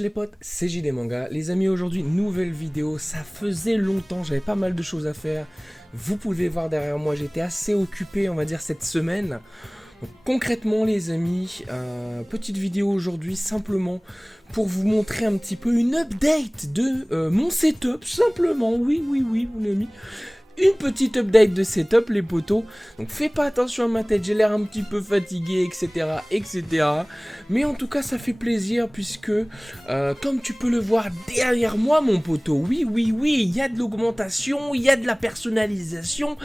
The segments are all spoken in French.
les potes, c'est JD Manga. Les amis, aujourd'hui, nouvelle vidéo. Ça faisait longtemps, j'avais pas mal de choses à faire. Vous pouvez voir derrière moi, j'étais assez occupé, on va dire, cette semaine. Donc, concrètement, les amis, petite vidéo aujourd'hui, simplement pour vous montrer un petit peu une update de mon setup. Simplement, oui, mon ami. Une petite update de setup les potos, donc fais pas attention à ma tête, j'ai l'air un petit peu fatigué, etc. Mais en tout cas ça fait plaisir puisque comme tu peux le voir derrière moi mon poteau, oui, il y a de l'augmentation, il y a de la personnalisation,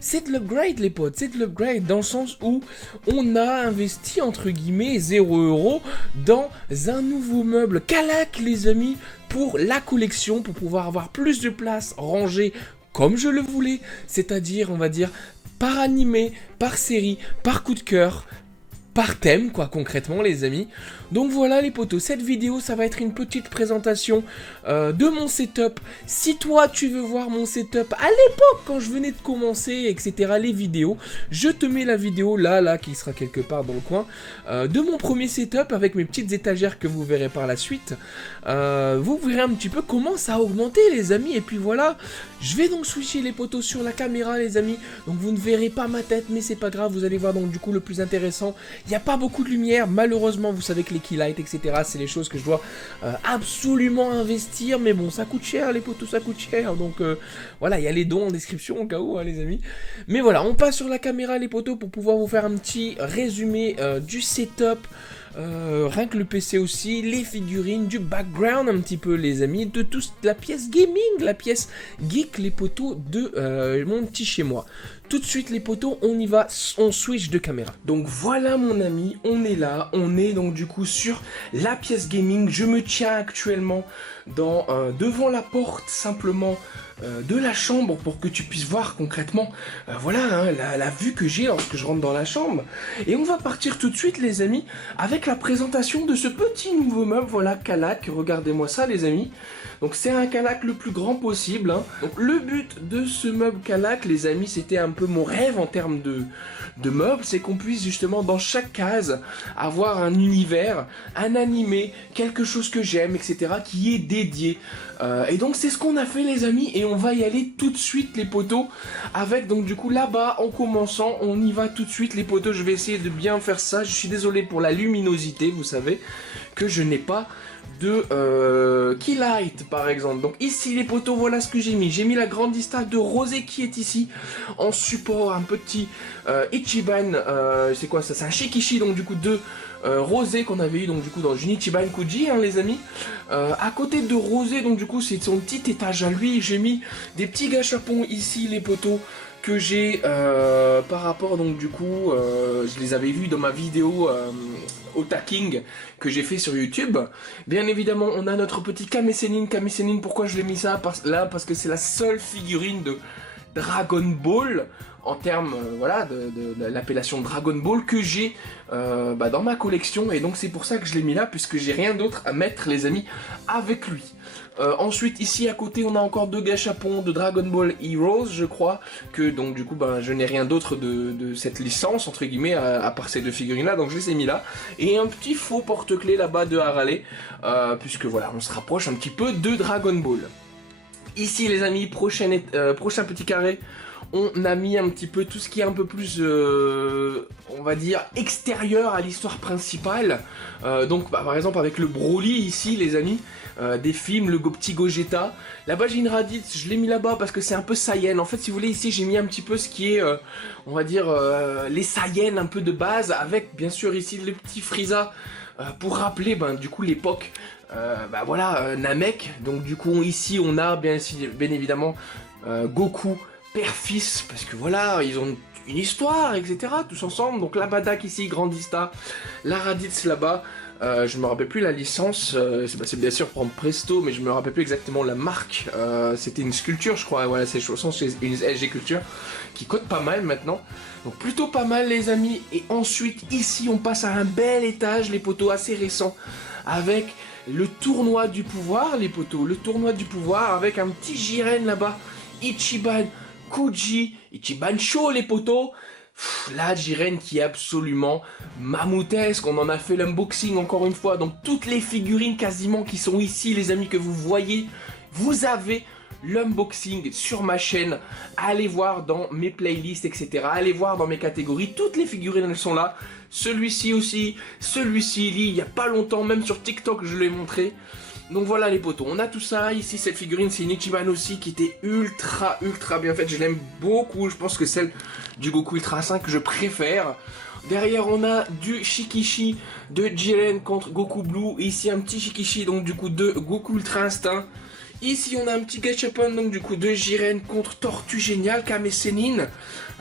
c'est de l'upgrade les potes, c'est de l'upgrade dans le sens où on a investi entre guillemets 0 € dans un nouveau meuble Calac les amis, pour la collection, pour pouvoir avoir plus de place rangée comme je le voulais, c'est-à-dire, on va dire, par animé, par série, par coup de cœur, par thème, quoi, concrètement, les amis. Donc voilà, les potos, cette vidéo, ça va être une petite présentation de mon setup. Si toi, tu veux voir mon setup à l'époque, quand je venais de commencer, etc., les vidéos, je te mets la vidéo là, qui sera quelque part dans le coin, de mon premier setup, avec mes petites étagères que vous verrez par la suite. Vous verrez un petit peu comment ça a augmenté, les amis. Et puis voilà, je vais donc switcher les potos sur la caméra, les amis. Donc vous ne verrez pas ma tête, mais c'est pas grave, vous allez voir donc du coup le plus intéressant. Il n'y a pas beaucoup de lumière, malheureusement, vous savez que les keylights, etc., c'est les choses que je dois absolument investir, mais bon, ça coûte cher, les potos, ça coûte cher, donc voilà, il y a les dons en description au cas où, hein, les amis. Mais voilà, on passe sur la caméra, les potos, pour pouvoir vous faire un petit résumé du setup, rien que le PC aussi, les figurines, du background un petit peu les amis, de toute la pièce gaming, la pièce geek les potos de mon petit chez moi. Tout de suite les potos, on y va, on switch de caméra. Donc voilà mon ami, on est là, on est donc du coup sur la pièce gaming. Je me tiens actuellement devant la porte simplement de la chambre pour que tu puisses voir concrètement voilà hein, la vue que j'ai lorsque je rentre dans la chambre. Et on va partir tout de suite les amis avec la présentation de ce petit nouveau meuble, voilà Calac, regardez-moi ça les amis. Donc c'est un Calac le plus grand possible hein. Donc le but de ce meuble Calac les amis, c'était un peu mon rêve en termes de meubles, c'est qu'on puisse justement dans chaque case avoir un univers, un animé, quelque chose que j'aime, etc. qui est dédié. Et donc c'est ce qu'on a fait les amis, et on va y aller tout de suite les potos, avec donc du coup là-bas en commençant, on y va tout de suite les potos. Je vais essayer de bien faire ça, je suis désolé pour la luminosité, vous savez que je n'ai pas de keylight par exemple. Donc ici les potos, voilà ce que j'ai mis la grande Grandista de Rosé qui est ici en support, un petit Ichiban, c'est quoi ça, c'est un Shikishi donc du coup de Rosé qu'on avait eu donc du coup dans Junichiban Kuji hein, les amis. À côté de Rosé donc du coup c'est son petit étage à lui, j'ai mis des petits gâchapons ici les potos que j'ai par rapport donc du coup je les avais vus dans ma vidéo Otaking que j'ai fait sur YouTube. Bien évidemment on a notre petit Kame Sennin, pourquoi je l'ai mis ça parce que c'est la seule figurine de Dragon Ball en termes voilà, de l'appellation Dragon Ball que j'ai dans ma collection, et donc c'est pour ça que je l'ai mis là, puisque j'ai rien d'autre à mettre les amis avec lui. Ensuite ici à côté on a encore deux gâchapons de Dragon Ball Heroes je crois, que donc du coup je n'ai rien d'autre de cette licence entre guillemets à part ces deux figurines là, donc je les ai mis là, et un petit faux porte-clés là-bas de Harale, puisque voilà on se rapproche un petit peu de Dragon Ball. Ici les amis, prochain petit carré, on a mis un petit peu tout ce qui est un peu plus, on va dire, extérieur à l'histoire principale. Donc par exemple avec le Broly ici les amis, des films, le petit Gogeta. Là-bas j'ai une Raditz, je l'ai mis là-bas parce que c'est un peu Saiyan. En fait si vous voulez ici j'ai mis un petit peu ce qui est, on va dire, les Saiyan un peu de base, avec bien sûr ici le petit Frieza, pour rappeler du coup l'époque. Voilà, Namek, donc du coup ici on a bien évidemment Goku, père-fils, parce que voilà, ils ont une histoire, etc. tous ensemble, donc la Badak ici, Grandista, la Raditz là-bas, je me rappelle plus la licence, c'est bien sûr pour Presto, mais je me rappelle plus exactement la marque, c'était une sculpture je crois, voilà, ces chaussons, c'est une SG Culture, qui cote pas mal maintenant, donc plutôt pas mal les amis. Et ensuite ici on passe à un bel étage, les poteaux, assez récent, avec le tournoi du pouvoir, les poteaux, le tournoi du pouvoir avec un petit Jiren là-bas, Ichiban Kuji, Ichiban Sho les poteaux. La Jiren qui est absolument mammouthesque, on en a fait l'unboxing encore une fois, donc toutes les figurines quasiment qui sont ici les amis que vous voyez, vous avez l'unboxing sur ma chaîne, allez voir dans mes playlists etc, allez voir dans mes catégories, toutes les figurines elles sont là, celui-ci aussi, celui-ci il y a pas longtemps, même sur TikTok je l'ai montré. Donc voilà les potos, on a tout ça, ici cette figurine c'est une Ichiban aussi qui était ultra bien faite, je l'aime beaucoup, je pense que celle du Goku Ultra 5 que je préfère. Derrière on a du Shikishi de Jiren contre Goku Blue, et ici un petit Shikishi donc du coup de Goku Ultra Instinct. Ici on a un petit gachapon donc du coup de Jiren contre Tortue Géniale, Kame Sennin.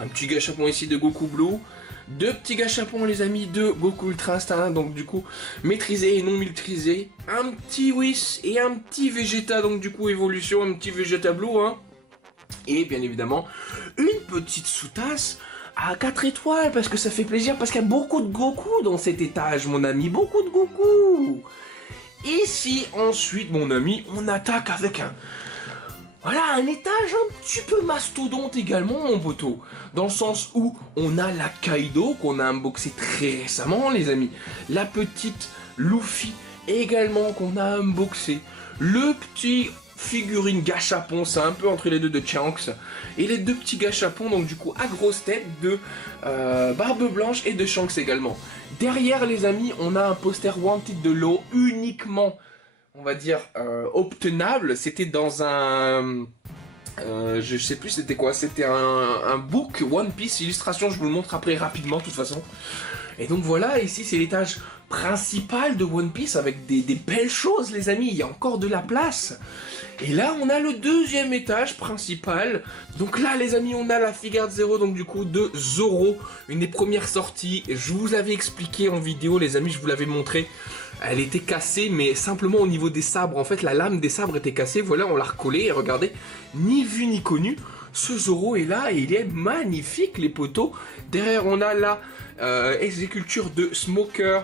Un petit gachapon ici de Goku Blue. Deux petits gachapons les amis de Goku Ultra Instinct, donc du coup maîtrisé et non maîtrisé. Un petit Whis et un petit Vegeta, donc du coup évolution, un petit Vegeta Blue hein. Et bien évidemment une petite sous-tasse à 4 étoiles parce que ça fait plaisir, parce qu'il y a beaucoup de Goku dans cet étage mon ami, beaucoup de Goku. Ici ensuite mon ami on attaque avec voilà, un étage un petit peu mastodonte également, mon poteau. Dans le sens où on a la Kaido, qu'on a unboxé très récemment, les amis. La petite Luffy, également, qu'on a unboxé. Le petit figurine gachapon, c'est un peu entre les deux de Shanks. Et les deux petits gachapons, donc du coup, à grosse tête de Barbe Blanche et de Shanks également. Derrière, les amis, on a un poster Wanted de l'eau uniquement... on va dire obtenable, c'était dans un je sais plus c'était quoi, c'était un book One Piece illustration, je vous le montre après rapidement de toute façon. Et donc voilà, ici c'est l'étage principal de One Piece avec des belles choses les amis, il y a encore de la place. Et là on a le deuxième étage principal, donc là les amis on a la Figure Zero, donc du coup de Zoro, une des premières sorties, je vous avais expliqué en vidéo les amis, je vous l'avais montré. Elle était cassée, mais simplement au niveau des sabres. En fait, la lame des sabres était cassée. Voilà, on l'a recollée. Et regardez, ni vu ni connu, ce Zoro est là et il est magnifique, les poteaux. Derrière, on a la exéculture de Smoker.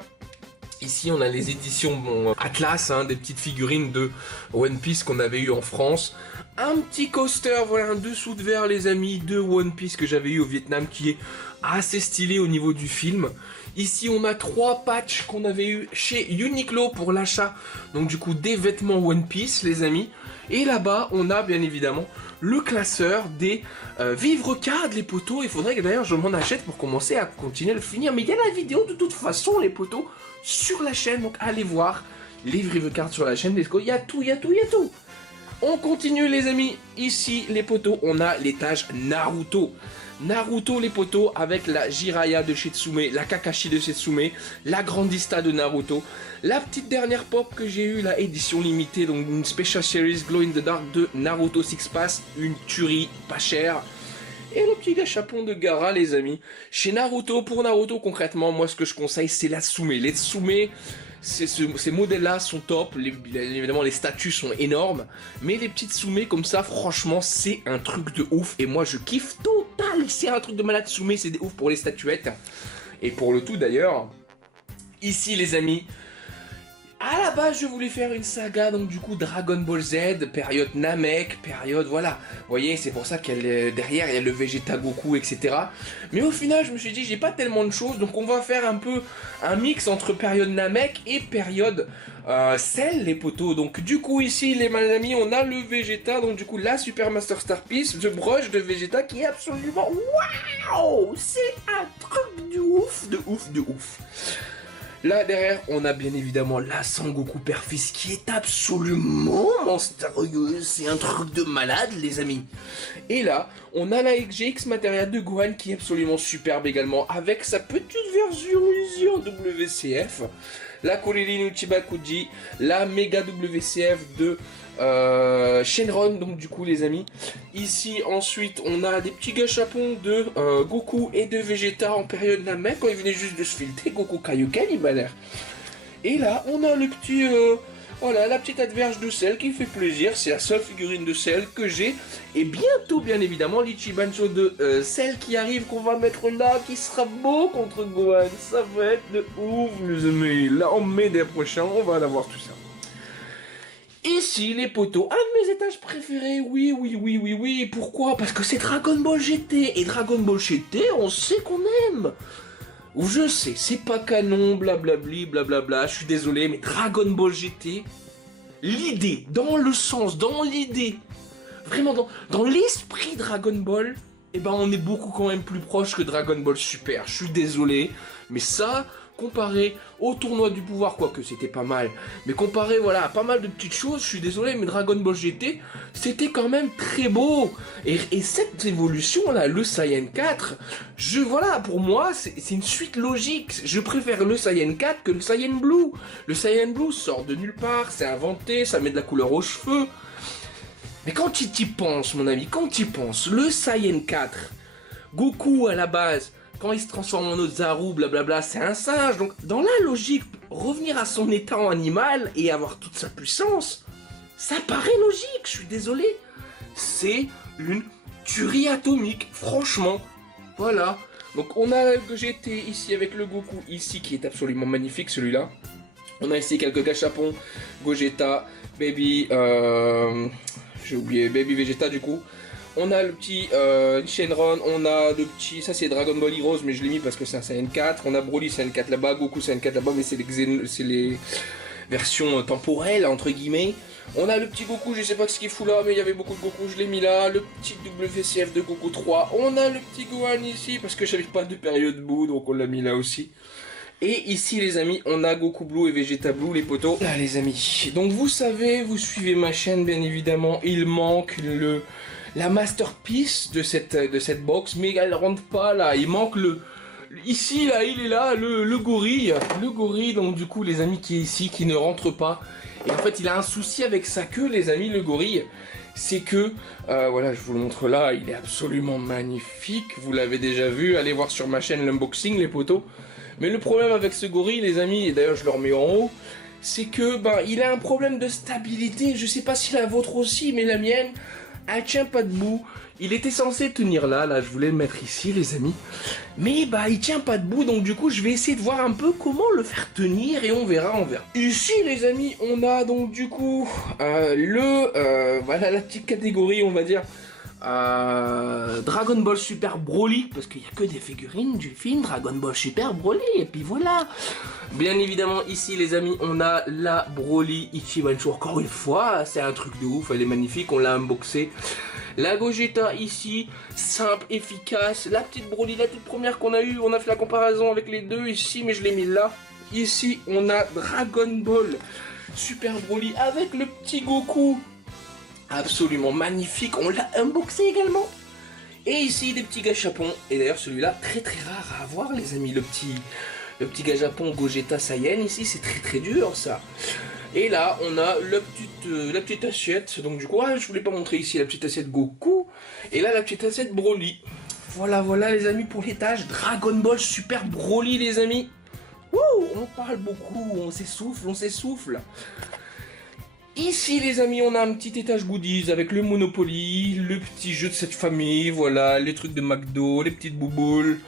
Ici, on a les éditions Atlas, hein, des petites figurines de One Piece qu'on avait eu en France. Un petit coaster, voilà, un dessous de verre, les amis, de One Piece que j'avais eu au Vietnam, qui est assez stylé au niveau du film. Ici, on a 3 patchs qu'on avait eu chez Uniqlo pour l'achat, donc du coup, des vêtements One Piece, les amis. Et là-bas, on a bien évidemment le classeur des vivres cards, les poteaux. Il faudrait que d'ailleurs je m'en achète pour commencer à continuer à le finir. Mais il y a la vidéo de toute façon, les poteaux, sur la chaîne. Donc allez voir les vivres cards sur la chaîne. Il y a tout, il y a tout, il y a tout. On continue les amis. Ici, les poteaux, on a l'étage Naruto. Naruto les poteaux avec la Jiraiya de Shitsume, la Kakashi de Shitsume, la Grandista de Naruto, la petite dernière pop que j'ai eue, la édition limitée, donc une Special Series Glow in the Dark de Naruto Six Pass, une tuerie pas chère. Et le petit gachapon de Gaara les amis. Chez Naruto, pour Naruto concrètement, moi ce que je conseille c'est la Tsume. Les Tsume, ces modèles-là sont top, évidemment les statues sont énormes, mais les petites Tsume comme ça, franchement, c'est un truc de ouf, et moi je kiffe total, c'est un truc de malade, Tsume, c'est des ouf pour les statuettes, et pour le tout d'ailleurs, ici les amis, à la base, je voulais faire une saga, donc du coup Dragon Ball Z, période Namek, période, voilà. Vous voyez, c'est pour ça qu'elle derrière, il y a le Vegeta Goku, etc. Mais au final, je me suis dit, j'ai pas tellement de choses, donc on va faire un peu un mix entre période Namek et période Cell, les poteaux. Donc du coup, ici, les amis, on a le Vegeta, donc du coup, la Super Master Star Piece, The Brush de Vegeta, qui est absolument... Waouh! C'est un truc de ouf, de ouf, de ouf. Là derrière, on a bien évidemment la Sangoku Père-Fils qui est absolument monstrueuse, c'est un truc de malade les amis. Et là, on a la GX Materia de Gohan qui est absolument superbe également, avec sa petite version ici en WCF. La Kuririn Uchibakuji, la Mega WCF de Shenron, donc du coup les amis. Ici ensuite on a des petits gachapons de Goku et de Vegeta en période Namek quand il venait juste de se filtrer Goku Kaioken, il m'a l'air. Et là on a le petit voilà, la petite adverge de Cell qui fait plaisir, c'est la seule figurine de Cell que j'ai. Et bientôt bien évidemment l'Ichibancho de Cell qui arrive, qu'on va mettre là, qui sera beau contre Gohan. Ça va être de ouf les amis. Là en mai des prochains on va avoir tout ça. Ici, les poteaux, un de mes étages préférés, oui, oui, oui, oui, oui. Pourquoi? Parce que c'est Dragon Ball GT. Et Dragon Ball GT, on sait qu'on aime. Ou je sais, c'est pas canon, blablabli, blablabla, je suis désolé, mais Dragon Ball GT, l'idée, dans le sens, dans l'idée, vraiment dans l'esprit Dragon Ball, eh ben on est beaucoup quand même plus proche que Dragon Ball Super. Je suis désolé, mais ça, comparé au tournoi du pouvoir, quoique c'était pas mal, mais comparé voilà à pas mal de petites choses, je suis désolé, mais Dragon Ball GT, c'était quand même très beau. Et cette évolution là, le Saiyan 4, voilà, pour moi, c'est une suite logique. Je préfère le Saiyan 4 que le Saiyan Blue. Le Saiyan Blue sort de nulle part, c'est inventé, ça met de la couleur aux cheveux. Mais quand tu y penses, mon ami, quand tu y penses, le Saiyan 4, Goku à la base, quand il se transforme en Ozaru, blablabla, c'est un singe. Donc, dans la logique, revenir à son état en animal et avoir toute sa puissance, ça paraît logique, je suis désolé. C'est une tuerie atomique, franchement. Voilà. Donc, on a le GT ici avec le Goku ici, qui est absolument magnifique, celui-là. On a ici quelques gachapons, Gogeta, Baby, j'ai oublié, Baby Vegeta du coup. On a le petit Shenron, on a le petit, ça c'est Dragon Ball Heroes, mais je l'ai mis parce que c'est un Saiyan 4. On a Broly Saiyan 4 là-bas, Goku Saiyan 4 là-bas, mais c'est les versions temporelles, entre guillemets. On a le petit Goku, je sais pas ce qu'il fout là, mais il y avait beaucoup de Goku, je l'ai mis là. Le petit WCF de Goku 3. On a le petit Gohan ici, parce que j'avais pas de période bout, donc on l'a mis là aussi. Et ici les amis, on a Goku Blue et Vegeta Blue, les potos. Là les amis, donc vous savez, vous suivez ma chaîne bien évidemment, il manque la masterpiece de cette box, mais elle rentre pas là, il manque ici là, il est là, le gorille, donc du coup les amis qui est ici, qui ne rentre pas. Et en fait il a un souci avec sa queue les amis, le gorille, c'est que, voilà je vous le montre là, il est absolument magnifique, vous l'avez déjà vu, allez voir sur ma chaîne l'unboxing les potos. Mais le problème avec ce gorille les amis, et d'ailleurs je le remets en haut, c'est que il a un problème de stabilité, je sais pas si la vôtre aussi, mais la mienne, elle tient pas debout. Il était censé tenir là je voulais le mettre ici les amis, mais il tient pas debout, donc du coup je vais essayer de voir un peu comment le faire tenir et on verra. Ici les amis, on a donc du coup voilà la petite catégorie on va dire Dragon Ball Super Broly, parce qu'il n'y a que des figurines du film Dragon Ball Super Broly, et puis voilà. Bien évidemment ici les amis, on a la Broly Ichibancho, encore une fois, c'est un truc de ouf, elle est magnifique, on l'a unboxé. La Gogeta ici, simple, efficace. La petite Broly, la toute première qu'on a eue, on a fait la comparaison avec les deux ici, mais je l'ai mis là. Ici, on a Dragon Ball Super Broly avec le petit Goku. Absolument magnifique, on l'a unboxé également. Et ici, des petits gachapons. Et d'ailleurs, celui-là, très très rare à avoir, les amis. Le petit gachapon Gogeta Saiyan, ici, c'est très très dur, ça. Et là, on a la petite assiette. Donc du coup, je voulais pas montrer ici la petite assiette Goku. Et là, la petite assiette Broly. Voilà, les amis, pour l'étage. Dragon Ball Super Broly, les amis. Wouh, on parle beaucoup, on s'essouffle. Ici, les amis, on a un petit étage goodies avec le Monopoly, le petit jeu de cette famille, voilà, les trucs de McDo, les petites bouboules,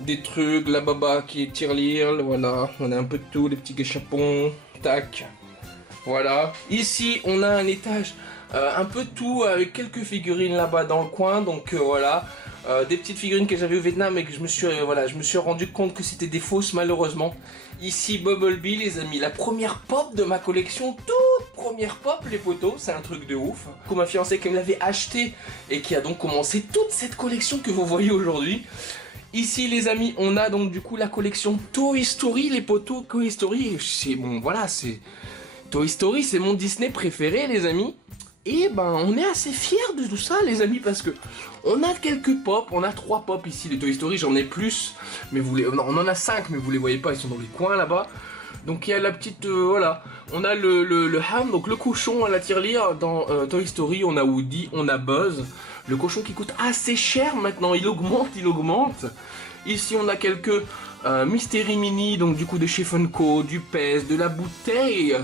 des trucs, la baba qui est tirelire, voilà, on a un peu de tout, les petits gâchapons, tac. Voilà. Ici, on a un étage un peu de tout avec quelques figurines là-bas dans le coin. Donc voilà, des petites figurines que j'avais au Vietnam et que je me suis rendu compte que c'était des fausses malheureusement. Ici, Bumblebee les amis, la première pop de ma collection, toute première pop les potos, c'est un truc de ouf. Pour ma fiancée qui me l'avait acheté et qui a donc commencé toute cette collection que vous voyez aujourd'hui. Ici les amis, on a donc du coup la collection Toy Story, les potos. Toy Story, c'est bon, voilà, c'est... Toy Story, c'est mon Disney préféré, les amis. Et on est assez fiers de tout ça, les amis, parce que on a quelques pop, on a 3 pop ici, les Toy Story, j'en ai plus, mais on en a 5, mais vous les voyez pas, ils sont dans les coins là-bas. Donc il y a la petite, voilà, on a le ham, donc le cochon à la tirelire. Dans Toy Story, on a Woody, on a Buzz, le cochon qui coûte assez cher maintenant, il augmente. Ici on a quelques Mystery Mini, donc du coup de chez Funko, du Pez, de la bouteille.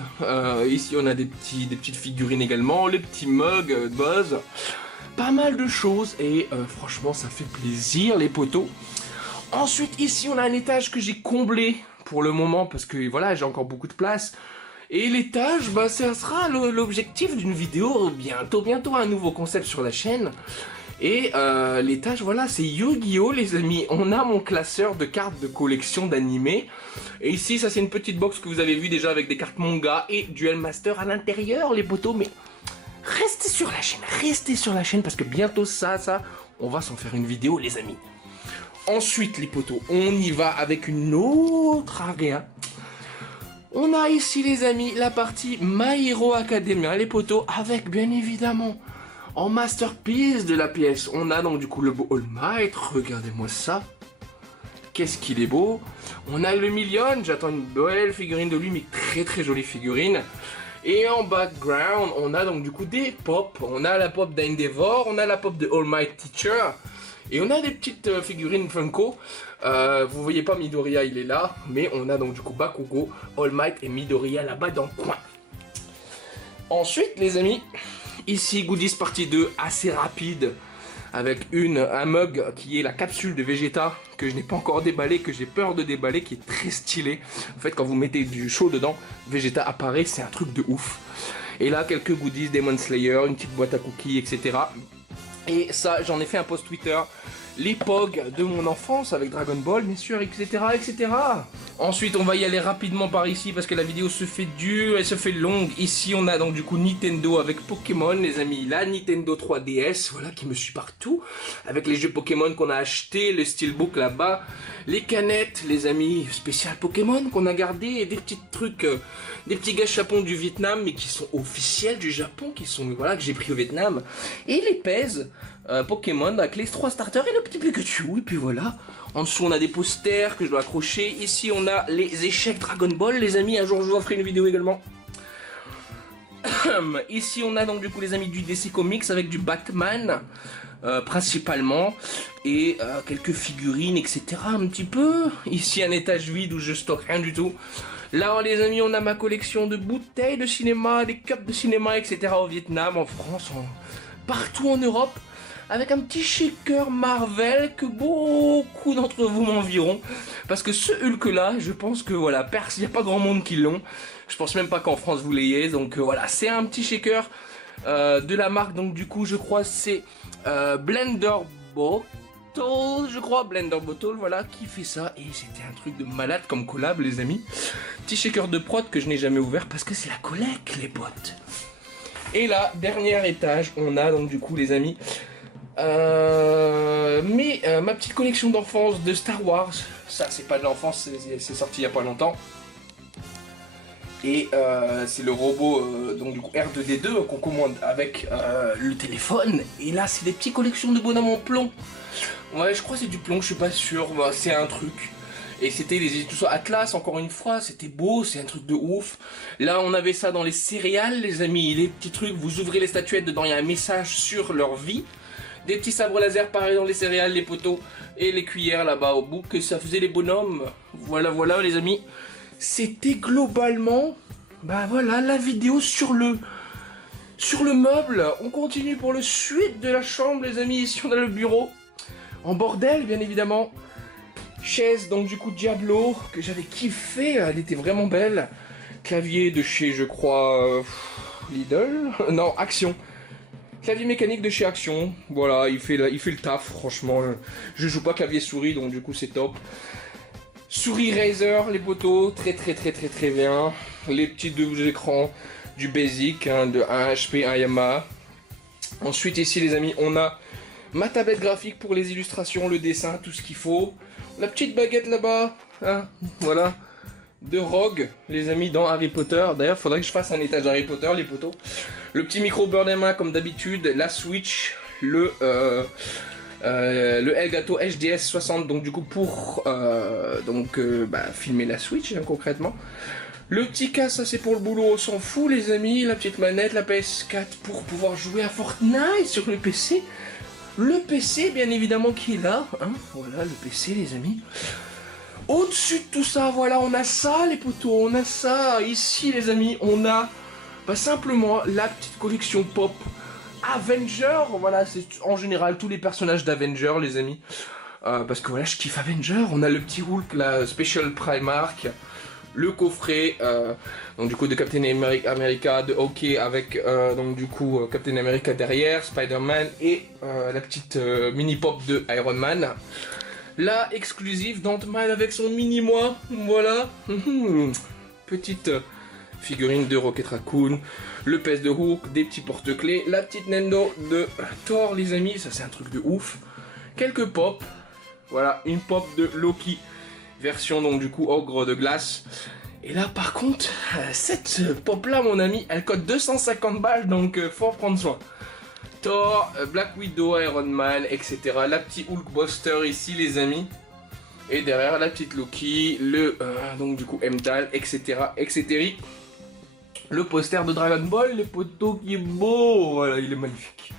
Ici on a des petites figurines également, les petits mugs Buzz. Pas mal de choses et franchement ça fait plaisir les potos. Ensuite ici on a un étage que j'ai comblé pour le moment parce que voilà j'ai encore beaucoup de place. Et les tâches, bah ça sera l'objectif d'une vidéo bientôt un nouveau concept sur la chaîne. Et les tâches, voilà, c'est Yu-Gi-Oh les amis. On a mon classeur de cartes de collection d'animés. Et ici, ça c'est une petite box que vous avez vu déjà avec des cartes manga et Duel Master à l'intérieur, les potos. Mais restez sur la chaîne parce que bientôt on va s'en faire une vidéo les amis. Ensuite les potos, on y va avec une autre area. On a ici les amis la partie My Hero Academia les potos avec bien évidemment en masterpiece de la pièce. On a donc du coup le beau All Might, regardez-moi ça. Qu'est-ce qu'il est beau. On a le Million, j'attends une belle figurine de lui mais très jolie figurine. Et en background, on a donc du coup des pop. On a la pop d'Endeavor, on a la pop de All Might Teacher. Et on a des petites figurines Funko. Vous voyez pas Midoriya, il est là. Mais on a donc du coup Bakugo, All Might et Midoriya là-bas dans le coin. Ensuite les amis, ici Goodies partie 2, assez rapide. Avec un mug qui est la capsule de Vegeta que je n'ai pas encore déballé, que j'ai peur de déballer, qui est très stylé. En fait, quand vous mettez du chaud dedans, Vegeta apparaît, c'est un truc de ouf. Et là, quelques goodies, Demon Slayer, une petite boîte à cookies, etc. Et ça, j'en ai fait un post Twitter. Les POG de mon enfance avec Dragon Ball, bien sûr, etc., etc. Ensuite, on va y aller rapidement par ici parce que la vidéo se fait dure, elle se fait longue. Ici, on a donc du coup Nintendo avec Pokémon, les amis. La Nintendo 3DS, voilà, qui me suit partout. Avec les jeux Pokémon qu'on a achetés, le steelbook là-bas. Les canettes, les amis, spécial Pokémon qu'on a gardé. Et des petits trucs, des petits gâchapons du Vietnam, mais qui sont officiels du Japon, qui sont, voilà, que j'ai pris au Vietnam. Et les pèses. Pokémon avec les 3 starters et le petit Pikachu, et puis voilà. En dessous on a des posters que je dois accrocher. Ici on a les échecs Dragon Ball les amis, un jour je vous en ferai une vidéo également. Ici on a donc du coup les amis du DC Comics avec du Batman principalement. Et quelques figurines etc un petit peu. Ici un étage vide où je stocke rien du tout. Là les amis on a ma collection de bouteilles de cinéma, des cups de cinéma etc au Vietnam, en France, partout en Europe. Avec un petit shaker Marvel que beaucoup d'entre vous m'envieront. Parce que ce Hulk là, je pense que voilà, il n'y a pas grand monde qui l'ont. Je pense même pas qu'en France vous l'ayez. Donc voilà, c'est un petit shaker de la marque. Donc du coup, je crois c'est Blender Bottle, je crois. Blender Bottle, voilà, qui fait ça. Et c'était un truc de malade comme collab, les amis. Petit shaker de prod que je n'ai jamais ouvert parce que c'est la collecte, les potes. Et là, dernier étage, on a donc du coup, les amis... ma petite collection d'enfance de Star Wars, ça c'est pas de l'enfance, c'est sorti il y a pas longtemps. Et c'est le robot donc du coup R2D2 qu'on commande avec le téléphone. Et là c'est des petites collections de bonhommes en plomb. Ouais, je crois que c'est du plomb, je suis pas sûr, bah, c'est un truc. Et c'était tout ça Atlas, encore une fois, c'était beau, c'est un truc de ouf. Là, on avait ça dans les céréales, les amis, les petits trucs, vous ouvrez les statuettes, dedans il y a un message sur leur vie. Des petits sabres laser pareil dans les céréales, les poteaux et les cuillères là-bas au bout, que ça faisait les bonhommes. Voilà, voilà les amis. C'était globalement, bah voilà, la vidéo sur le meuble. On continue pour le suite de la chambre les amis, ici on a le bureau. En bordel bien évidemment. Chaise donc du coup Diablo, que j'avais kiffé, elle était vraiment belle. Clavier de chez je crois Lidl, non Action. Clavier mécanique de chez Action, voilà, il fait le taf, franchement. Je joue pas clavier souris, donc du coup c'est top. Souris Razer, les poteaux, très bien. Les petits deux écrans du Basic, hein, de 1 HP, 1 Yamaha. Ensuite ici les amis, on a ma tablette graphique pour les illustrations, le dessin, tout ce qu'il faut. La petite baguette là-bas, hein, voilà. De Rogue, les amis, dans Harry Potter. D'ailleurs, faudrait que je fasse un étage Harry Potter, les poteaux. Le petit micro Burnema comme d'habitude, la Switch, le Elgato HDS 60, donc du coup pour filmer la Switch hein, concrètement. Le petit casque, ça c'est pour le boulot, on s'en fout les amis. La petite manette, la PS4 pour pouvoir jouer à Fortnite sur le PC. Le PC bien évidemment qui est là, hein. Voilà le PC les amis. Au-dessus de tout ça, voilà, on a ça les poteaux, on a ça. Ici les amis, on a simplement la petite collection pop Avenger. Voilà, c'est en général tous les personnages d'Avenger les amis. Parce que voilà, je kiffe Avenger. On a le petit Hulk, la Special Primark. le coffret donc du coup de Captain America, de Hawkeye avec donc du coup Captain America derrière, Spider-Man et la petite mini pop de Iron Man. La exclusive d'Ant-Man avec son mini-moi, voilà. Petite figurine de Rocket Raccoon, le pèse de Hook, des petits porte-clés, la petite Nendo de Thor les amis, ça c'est un truc de ouf. Quelques pop, voilà, une pop de Loki, version donc du coup ogre de glace. Et là par contre, cette pop là mon ami, elle coûte 250 balles donc faut en prendre soin. Thor, Black Widow, Iron Man, etc. La petite Hulkbuster ici les amis. Et derrière la petite Loki, le donc du coup Heimdall, etc. etc. Le poster de Dragon Ball, les poteaux qui est beau, voilà, il est magnifique.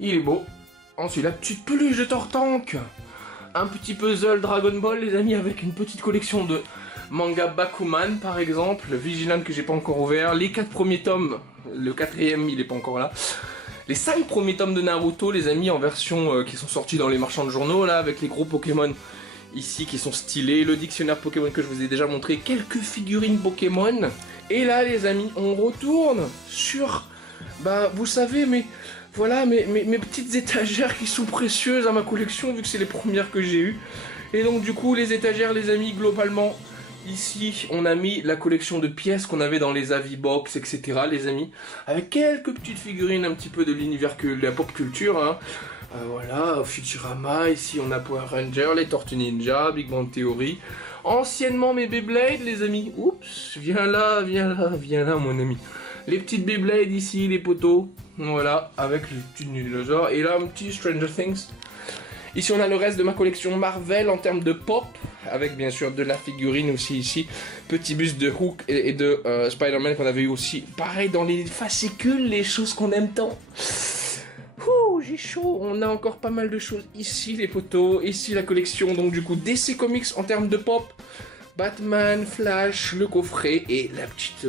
Il est beau. Ensuite la petite peluche de Tortank. Un petit puzzle Dragon Ball les amis avec une petite collection de manga Bakuman par exemple. Vigilant que j'ai pas encore ouvert. Les 4 premiers tomes, le 4ème il est pas encore là. Les 5 premiers tomes de Naruto les amis en version qui sont sortis dans les marchands de journaux là avec les gros Pokémon ici qui sont stylés. Le dictionnaire Pokémon que je vous ai déjà montré. Quelques figurines Pokémon. Et là les amis on retourne sur, bah vous savez mais voilà mes petites étagères qui sont précieuses à ma collection vu que c'est les premières que j'ai eues. Et donc du coup les étagères les amis globalement ici on a mis la collection de pièces qu'on avait dans les Avibox etc les amis. Avec quelques petites figurines un petit peu de l'univers de la pop culture hein. Voilà, Futurama, ici on a Power Rangers, les Tortues Ninja, Big Bang Theory. Anciennement mes Beyblade les amis. Oups, viens là mon ami. Les petites Beyblade ici, les poteaux. Voilà, avec les petits dinosaures. Et là un petit Stranger Things. Ici on a le reste de ma collection Marvel en termes de pop. Avec bien sûr de la figurine aussi ici. Petit buste de Hook et de Spider-Man qu'on avait eu aussi. Pareil dans les fascicules, les choses qu'on aime tant. Ouh, j'ai chaud, on a encore pas mal de choses ici les poteaux, ici la collection donc du coup DC Comics en termes de pop, Batman, Flash, le coffret et la petite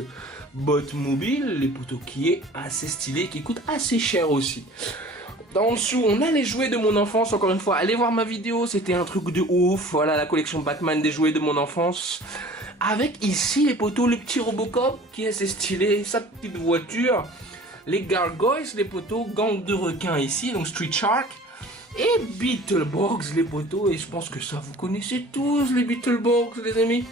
botte mobile, les poteaux qui est assez stylé, qui coûte assez cher aussi. En dessous, on a les jouets de mon enfance, encore une fois, allez voir ma vidéo, c'était un truc de ouf, voilà la collection Batman des jouets de mon enfance. Avec ici les poteaux, le petit Robocop qui est assez stylé, sa petite voiture. Les Gargoyles, les poteaux, gang de requins ici, donc Street Shark. Et Beetleborgs, les poteaux, et je pense que ça vous connaissez tous les Beetleborgs les amis.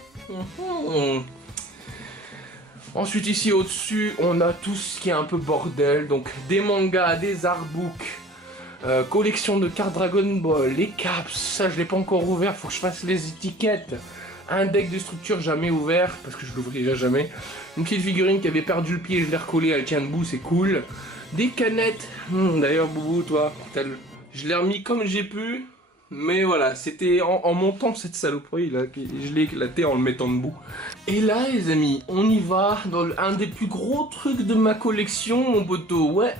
Ensuite ici au-dessus, on a tout ce qui est un peu bordel, donc des mangas, des artbooks, collection de cartes Dragon Ball, les caps, ça je l'ai pas encore ouvert, faut que je fasse les étiquettes. Un deck de structure jamais ouvert, parce que je l'ouvrirai jamais. Une petite figurine qui avait perdu le pied, je l'ai recollée, elle tient debout, c'est cool. Des canettes, d'ailleurs Boubou, toi, je l'ai remis comme j'ai pu. Mais voilà, c'était en montant cette saloperie là, je l'ai éclaté en le mettant debout. Et là les amis, on y va dans un des plus gros trucs de ma collection, mon poteau. Ouais,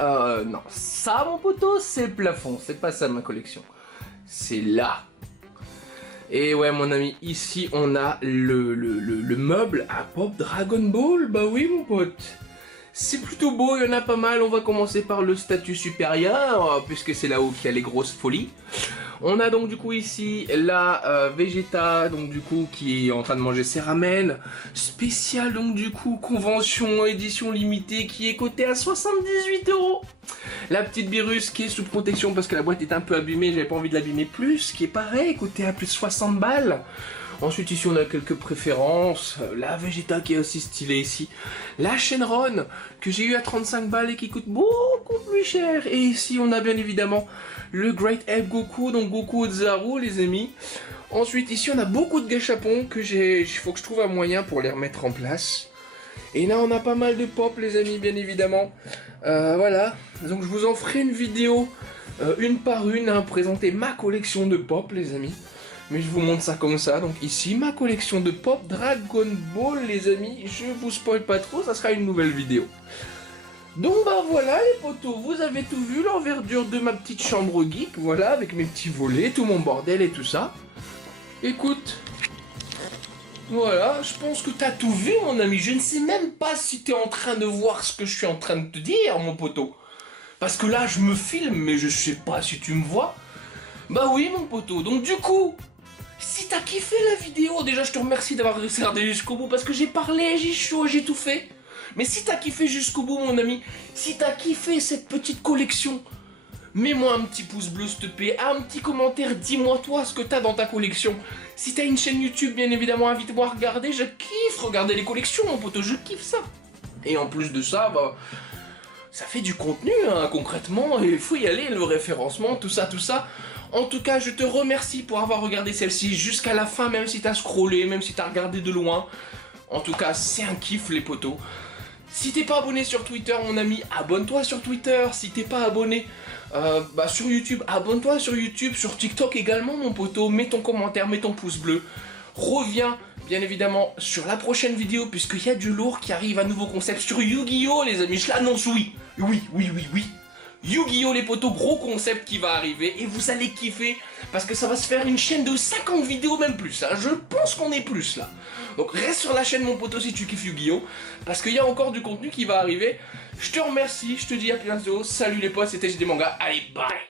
non, ça mon poteau, c'est le plafond, c'est pas ça ma collection. C'est là. Et ouais mon ami, ici on a le meuble à pop Dragon Ball, bah oui mon pote. C'est plutôt beau, il y en a pas mal, on va commencer par le statut supérieur, puisque c'est là-haut qu'il y a les grosses folies. On a donc du coup ici la Vegeta, donc du coup qui est en train de manger ses ramen. Spécial donc du coup, convention édition limitée qui est cotée à 78 €. La petite Virus qui est sous protection parce que la boîte est un peu abîmée, j'avais pas envie de l'abîmer plus, qui est pareil, cotée à plus de 60 balles. Ensuite ici on a quelques préférences, la Vegeta qui est aussi stylée ici, la Shenron que j'ai eu à 35 balles et qui coûte beaucoup plus cher, et ici on a bien évidemment le Great Ape Goku, donc Goku Ozaru les amis. Ensuite ici on a beaucoup de gâchapons que il faut que je trouve un moyen pour les remettre en place. Et là on a pas mal de pop les amis bien évidemment, voilà, donc je vous en ferai une vidéo une par une à présenter ma collection de pop les amis. Mais je vous montre ça comme ça, donc ici ma collection de pop Dragon Ball les amis, je vous spoil pas trop, ça sera une nouvelle vidéo. Donc bah voilà les potos, vous avez tout vu, l'envergure de ma petite chambre geek, voilà, avec mes petits volets, tout mon bordel et tout ça. Écoute, voilà, je pense que t'as tout vu mon ami, je ne sais même pas si t'es en train de voir ce que je suis en train de te dire mon poteau. Parce que là je me filme mais je sais pas si tu me vois. Bah oui mon poteau, donc du coup... Si t'as kiffé la vidéo, déjà je te remercie d'avoir regardé jusqu'au bout parce que j'ai parlé, j'ai chaud, j'ai tout fait. Mais si t'as kiffé jusqu'au bout mon ami, si t'as kiffé cette petite collection, mets-moi un petit pouce bleu s'il te plaît, un petit commentaire, dis-moi toi ce que t'as dans ta collection. Si t'as une chaîne YouTube, bien évidemment, invite-moi à regarder, je kiffe regarder les collections mon poteau, je kiffe ça. Et en plus de ça, bah, ça fait du contenu hein, concrètement, et il faut y aller, le référencement, tout ça, tout ça. En tout cas, je te remercie pour avoir regardé celle-ci jusqu'à la fin, même si t'as scrollé, même si t'as regardé de loin. En tout cas, c'est un kiff les potos. Si t'es pas abonné sur Twitter, mon ami, abonne-toi sur Twitter. Si t'es pas abonné sur YouTube, abonne-toi sur YouTube, sur TikTok également, mon poteau. Mets ton commentaire, mets ton pouce bleu. Reviens, bien évidemment, sur la prochaine vidéo, puisqu'il y a du lourd qui arrive, un nouveau concept sur Yu-Gi-Oh, les amis. Je l'annonce, oui. Oui. Yu-Gi-Oh les potos, gros concept qui va arriver et vous allez kiffer parce que ça va se faire une chaîne de 50 vidéos même plus, hein. Je pense qu'on est plus là. Donc reste sur la chaîne mon poteau si tu kiffes Yu-Gi-Oh parce qu'il y a encore du contenu qui va arriver. Je te remercie, je te dis à bientôt, salut les potes, c'était JDManga, allez bye.